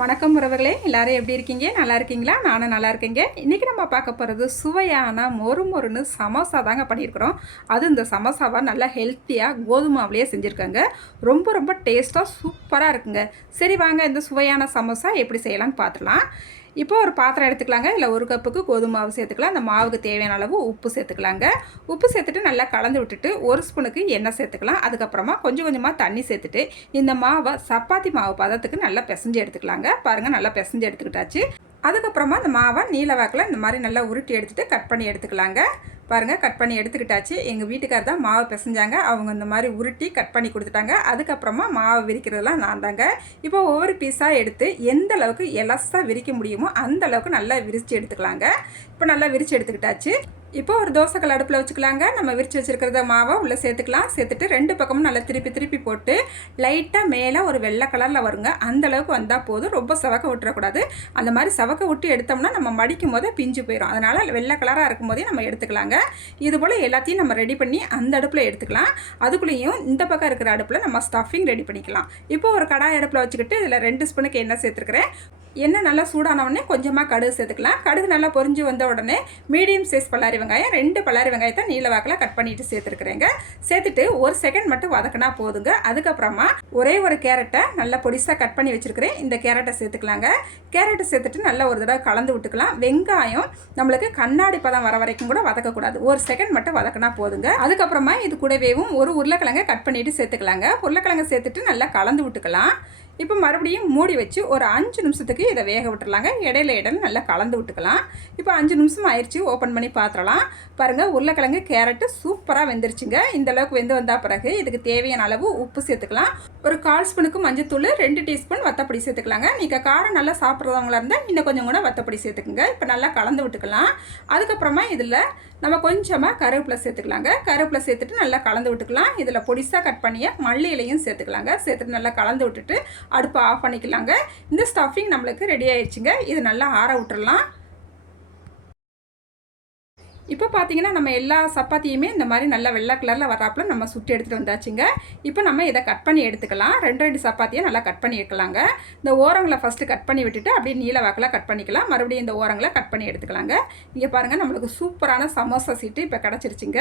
வணக்கம் உறவுகளே, எல்லாரும் எப்படி இருக்கீங்க? நல்லா இருக்கீங்களா? நானும் நல்லா இருக்கேங்க. இன்றைக்கி நம்ம பார்க்க போகிறது சுவையான மொறுன்னு சமோசா தாங்க பண்ணியிருக்கிறோம். அதுவும் இந்த சமோசாவை நல்லா ஹெல்த்தியாக கோதுமாவிலேயே செஞ்சுருக்கேங்க. ரொம்ப ரொம்ப டேஸ்ட்டாக சூப்பராக இருக்குங்க. சரி வாங்க, இந்த சுவையான சமோசா எப்படி செய்யலாம்னு பார்த்துக்கலாம். இப்போ ஒரு பாத்திரம் எடுத்துக்கலாங்க. இல்லை 1 கப்புக்கு கோதுமை மாவு சேர்த்துக்கலாம். அந்த மாவுக்கு தேவையான அளவு உப்பு சேர்த்துக்கலாங்க. உப்பு சேர்த்துட்டு நல்லா கலந்து விட்டுட்டு 1 ஸ்பூனுக்கு எண்ணெய் சேர்த்துக்கலாம். அதுக்கப்புறமா கொஞ்சம் கொஞ்சமாக தண்ணி சேர்த்துட்டு இந்த மாவை சப்பாத்தி மாவு பதத்துக்கு நல்லா பிசைஞ்சு எடுத்துக்கலாங்க. பாருங்கள், நல்லா பிசைஞ்சு எடுத்துக்கிட்டாச்சு. அதுக்கப்புறமா இந்த மாவை நீல வாக்கில் இந்த மாதிரி நல்லா உருட்டி எடுத்துகிட்டு கட் பண்ணி எடுத்துக்கலாங்க. பாருங்கள், கட் பண்ணி எடுத்துக்கிட்டாச்சு. எங்கள் வீட்டுக்கார் தான் மாவு பிசைஞ்சாங்க. அவங்க இந்த மாதிரி உருட்டி கட் பண்ணி கொடுத்துட்டாங்க. அதுக்கப்புறமா மாவு விரிக்கிறதுலாம் நான் தாங்க. இப்போ ஒவ்வொரு பீஸாக எடுத்து எந்த அளவுக்கு எலசாக விரிக்க முடியுமோ அந்த அளவுக்கு நல்லா விரித்து எடுத்துக்கலாங்க. இப்போ நல்லா விரித்து எடுத்துக்கிட்டாச்சு. இப்போ ஒரு தோசைக்கல் அடுப்பில் வச்சுக்கலாங்க. நம்ம விரித்து வச்சுருக்கிறத மாவை உள்ளே சேர்த்துக்கலாம். சேர்த்துட்டு 2 பக்கமும் நல்லா திருப்பி போட்டு லைட்டாக மேலே ஒரு வெள்ளை கலரில் வருங்க. அந்தளவுக்கு வந்தால் போதும். ரொம்ப சவக்க விட்டுறக்கூடாது. அந்த மாதிரி சவக்க விட்டு எடுத்தோம்னா நம்ம மடிக்கும் போதே பிஞ்சு போயிடும். அதனால் வெள்ளை கலராக இருக்கும் போதே நம்ம எடுத்துக்கலாங்க. இது போல் எல்லாத்தையும் நம்ம ரெடி பண்ணி அந்த அடுப்பில் எடுத்துக்கலாம். அதுக்குள்ளேயும் இந்த பக்கம் இருக்கிற அடுப்பில் நம்ம ஸ்டஃபிங் ரெடி பண்ணிக்கலாம். இப்போ ஒரு கடாய் அடுப்பில் வச்சுக்கிட்டு இதில் 2 ஸ்பூனுக்கு எண்ணெய் சேர்த்துருக்கிறேன். எண்ணெய் நல்லா சூடான உடனே கொஞ்சமாக கடுகு சேர்த்துக்கலாம். கடுகு நல்லா பொரிஞ்சு வந்த உடனே மீடியம் சைஸ் பல்லாரி வெங்காயம் 2 பல்லாரி வெங்காயத்தை நீல வாக்கில் கட் பண்ணிட்டு சேர்த்துருக்குறேங்க. சேர்த்துட்டு 1 செகண்ட் மட்டும் வதக்கினா போதுங்க. அதுக்கப்புறமா ஒரே ஒரு கேரட்டை நல்லா பொடிசாக கட் பண்ணி வச்சுருக்கிறேன். இந்த கேரட்டை சேர்த்துக்கலாங்க. கேரட்டை சேர்த்துட்டு நல்லா ஒரு தடவை கலந்து விட்டுக்கலாம். வெங்காயம் நம்மளுக்கு கண்ணாடி பதம் வர வரைக்கும் கூட வதக்கக்கூடாது. 1 செகண்ட் மட்டும் வதக்கினா போதுங்க. அதுக்கப்புறமா இது கூடவேவும் ஒரு உருளைக்கிழங்கை கட் பண்ணிட்டு சேர்த்துக்கலாங்க. உருளைக்கிழங்கை சேர்த்துட்டு நல்லா கலந்து விட்டுக்கலாம். இப்போ மறுபடியும் மூடி வச்சு ஒரு 5 நிமிஷத்துக்கு இதை வேக விட்டுறலாங்க. இடையில நல்லா கலந்து விட்டுக்கலாம். இப்போ 5 நிமிஷம் ஆயிடுச்சு. ஓப்பன் பண்ணி பார்த்துடலாம். பாருங்கள், உருளைக்கிழங்கு கேரட்டு சூப்பராக வெந்துருச்சுங்க. இந்த அளவுக்கு வெந்து வந்தால் பிறகு இதுக்கு தேவையான அளவு உப்பு சேர்த்துக்கலாம். ஒரு 1/4 ஸ்பூனுக்கு மஞ்சத்தூள், 2 டீஸ்பூன் வத்தப்பொடி சேர்த்துக்கலாங்க. நீங்கள் காரம் நல்லா சாப்பிட்றவங்களா இருந்தால் இன்னும் கொஞ்சம் கூட வத்தப்பொடி சேர்த்துக்குங்க. இப்போ நல்லா கலந்து விட்டுக்கலாம். அதுக்கப்புறமா இதில் நம்ம கொஞ்சமாக கருவேப்பிலை சேர்த்துக்கலாங்க. கருவேப்பிலை சேர்த்துட்டு நல்லா கலந்து விட்டுக்கலாம். இதில் பொடிசாக கட் பண்ணிய மல்லி இலையும் சேர்த்துக்கலாங்க. சேர்த்துட்டு நல்லா கலந்து விட்டுட்டு அடுப்பை ஆஃப் பண்ணிக்கலாங்க. இந்த ஸ்டஃபிங் நம்மளுக்கு ரெடி ஆயிடுச்சுங்க. இது நல்லா ஆற விட்டுறலாம். இப்போ பார்த்தீங்கன்னா நம்ம எல்லா சப்பாத்தியுமே இந்த மாதிரி நல்லா வெள்ளை கலரில் வர்றாப்புல நம்ம சுட்டு எடுத்துகிட்டு வந்தாச்சுங்க. இப்போ நம்ம இதை கட் பண்ணி எடுத்துக்கலாம். 2 சப்பாத்தியை நல்லா கட் பண்ணி எடுக்கலாங்க. இந்த ஓரங்களை ஃபஸ்ட்டு கட் பண்ணி விட்டுட்டு அப்படியே நீல வாக்கில் கட் பண்ணிக்கலாம். மறுபடியும் இந்த ஓரங்களை கட் பண்ணி எடுத்துக்கலாங்க. இங்கே பாருங்கள், நம்மளுக்கு சூப்பரான சமோசா சீட்டு இப்போ கிடச்சிருச்சுங்க.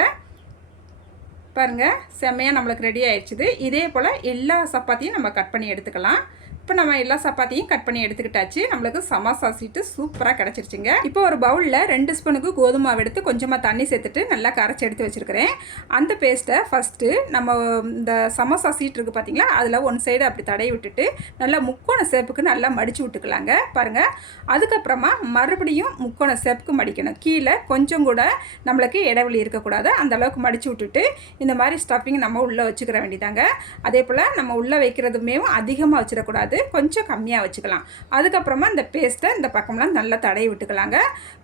பாருங்கள், செம்மையாக நம்மளுக்கு ரெடி ஆயிடுச்சுது. இதே போல் எல்லா சப்பாத்தியும் நம்ம கட் பண்ணி எடுத்துக்கலாம். இப்போ நம்ம எல்லா சப்பாத்தியும் கட் பண்ணி எடுத்துக்கிட்டாச்சு. நம்மளுக்கு சமோசா சீட்டு சூப்பராக கிடச்சிருச்சுங்க. இப்போ ஒரு பவுலில் 2 ஸ்பூனுக்கு கோதுமை மாவு எடுத்து கொஞ்சமாக தண்ணி சேர்த்துட்டு நல்லா கரைச்சி எடுத்து வச்சுருக்கிறேன். அந்த பேஸ்ட்டை ஃபஸ்ட்டு நம்ம இந்த சமோசா சீட் இருக்குது பார்த்தீங்களா, அதில் 1 சைடு அப்படி தடவி விட்டுட்டு நல்லா முக்கோண சேப்புக்கு நல்லா மடித்து விட்டுக்கலாங்க. பாருங்கள், அதுக்கப்புறமா மறுபடியும் முக்கோண சேப்புக்கு மடிக்கணும். கீழே கொஞ்சம் கூட நம்மளுக்கு இடைவெளி இருக்கக்கூடாது. அந்தளவுக்கு மடித்து விட்டுட்டு இந்த மாதிரி ஸ்டஃபிங் நம்ம உள்ளே வச்சுக்கிற வேண்டியதாங்க. அதே போல் நம்ம உள்ளே வைக்கிறதுமே அதிகமாக வச்சிடக்கூடாது, கொஞ்சம் கம்மியாக வச்சுக்கலாம். அதுக்கப்புறமா இந்த பேஸ்ட்டை இந்த பக்கம்லாம் நல்லா தடவி விட்டுக்கலாங்க.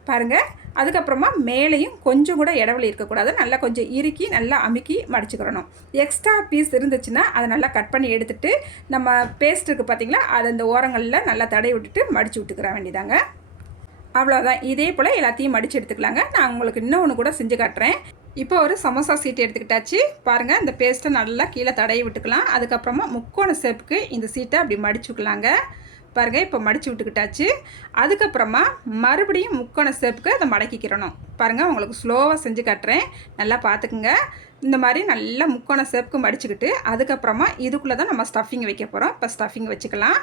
பாருங்கள், அதுக்கப்புறமா மேலேயும் கொஞ்சம் கூட இடைவெளி இருக்கக்கூடாது. நல்லா கொஞ்சம் இறுக்கி நல்லா அமுக்கி மடிச்சுக்கிறணும். எக்ஸ்ட்ரா பீஸ் இருந்துச்சுன்னா அதை நல்லா கட் பண்ணி எடுத்துகிட்டு நம்ம பேஸ்ட் இருக்குது பார்த்திங்களா, அதை இந்த ஓரங்களில் நல்லா தடவி விட்டுட்டு மடித்து விட்டுக்கிற வேண்டியதாங்க. அவ்வளோதான். இதே போல் எல்லாத்தையும் மடித்து எடுத்துக்கலாங்க. நான் உங்களுக்கு இன்னொன்று கூட செஞ்சு காட்டுறேன். இப்போ ஒரு சமோசா சீட்டு எடுத்துக்கிட்டாச்சு. பாருங்கள், இந்த பேஸ்ட்டை நல்லா கீழே தடவி விட்டுக்கலாம். அதுக்கப்புறமா முக்கோண சேப்புக்கு இந்த சீட்டை அப்படி மடிச்சுக்கலாங்க. பாருங்கள், இப்போ மடித்து விட்டுக்கிட்டாச்சு. அதுக்கப்புறமா மறுபடியும் முக்கோண சேப்புக்கு அதை மடக்கிக்கிறணும். பாருங்கள், உங்களுக்கு ஸ்லோவாக செஞ்சு காட்டுறேன், நல்லா பார்த்துக்குங்க. இந்த மாதிரி நல்லா முக்கோண சேப்புக்கு மடிச்சுக்கிட்டு அதுக்கப்புறமா இதுக்குள்ளே தான் நம்ம ஸ்டஃபிங் வைக்க போகிறோம். இப்போ ஸ்டஃபிங் வச்சுக்கலாம்.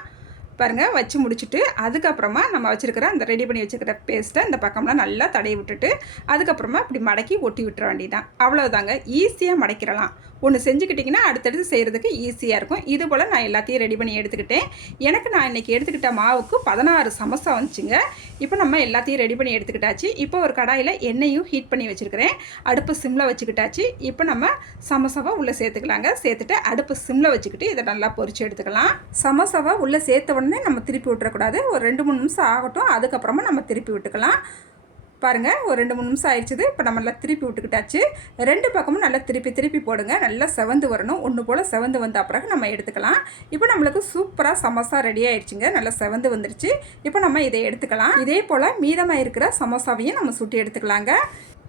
பாருங்கள், வச்சு முடிச்சுட்டு அதுக்கப்புறமா நம்ம வச்சுருக்கிற அந்த ரெடி பண்ணி வச்சுருக்கிற பேஸ்ட்டை இந்த பக்கம்லாம் நல்லா தடவி விட்டுட்டு அதுக்கப்புறமா இப்படி மடக்கி ஒட்டி விட்டுற வேண்டியதான். அவ்வளோதாங்க, ஈஸியாக மடக்கிடலாம். ஒன்று செஞ்சுக்கிட்டிங்கன்னா அடுத்தடுத்து செய்கிறதுக்கு ஈஸியாக இருக்கும். இது போல் நான் எல்லாத்தையும் ரெடி பண்ணி எடுத்துக்கிட்டேன். எனக்கு நான் இன்றைக்கி எடுத்துக்கிட்ட மாவுக்கு 16 சமோசா வந்துச்சுங்க. இப்போ நம்ம எல்லாத்தையும் ரெடி பண்ணி எடுத்துக்கிட்டாச்சு. இப்போ ஒரு கடாயில் எண்ணெயும் ஹீட் பண்ணி வச்சுருக்கிறேன். அடுப்பு சிம்மில் வச்சுக்கிட்டாச்சு. இப்போ நம்ம சமோசாவை உள்ளே சேர்த்துக்கலாங்க. சேர்த்துட்டு அடுப்பு சிம்மில் வச்சுக்கிட்டு இதை நல்லா பொரிச்சு எடுத்துக்கலாம். சமோசாவை உள்ளே சேர்த்த உடனே நம்ம திருப்பி விட்டுறக்கூடாது. ஒரு 2-3 நிமிஷம் ஆகட்டும். அதுக்கப்புறமா நம்ம திருப்பி விட்டுக்கலாம். பாருங்கள், ஒரு 2-3 நிமிஷம் ஆயிடுச்சுது. இப்போ நம்ம நல்லா திருப்பி விட்டுக்கிட்டாச்சு. 2 பக்கமும் நல்லா திருப்பி போடுங்க. நல்லா செவந்து வரணும். ஒன்று போல் செவந்து வந்த பிறகு நம்ம எடுத்துக்கலாம். இப்போ நம்மளுக்கு சூப்பராக சமோசா ரெடி ஆயிடுச்சுங்க. நல்லா செவந்து வந்துருச்சு. இப்போ நம்ம இதை எடுத்துக்கலாம். இதே போல் மீதமாக இருக்கிற சமோசாவையும் நம்ம சுட்டி எடுத்துக்கலாங்க.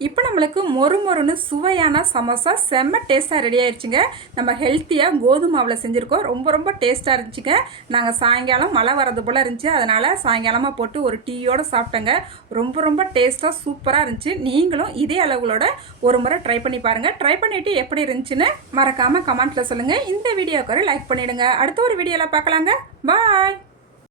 இப்போ நம்மளுக்கு மொறுன்னு சுவையான சமோசா செம்ம டேஸ்ட்டாக ரெடி ஆயிடுச்சுங்க. நம்ம ஹெல்த்தியாக கோதுமை மாவில் செஞ்சுருக்கோம். ரொம்ப டேஸ்ட்டாக இருந்துச்சுங்க. நாங்கள் சாயங்காலம் மழை வரது போல் இருந்துச்சு, அதனால் சாயங்காலமாக போட்டு ஒரு டீயோடு சாப்பிட்டேங்க. ரொம்ப டேஸ்ட்டாக சூப்பராக இருந்துச்சு. நீங்களும் இதே அளவுகளோட ஒரு முறை ட்ரை பண்ணி பாருங்கள். ட்ரை பண்ணிவிட்டு எப்படி இருந்துச்சுன்னு மறக்காமல் கமெண்ட்டில் சொல்லுங்கள். இந்த வீடியோக்கு ஒரு லைக் பண்ணிவிடுங்க. அடுத்த ஒரு வீடியோவில் பார்க்கலாங்க. பாய்.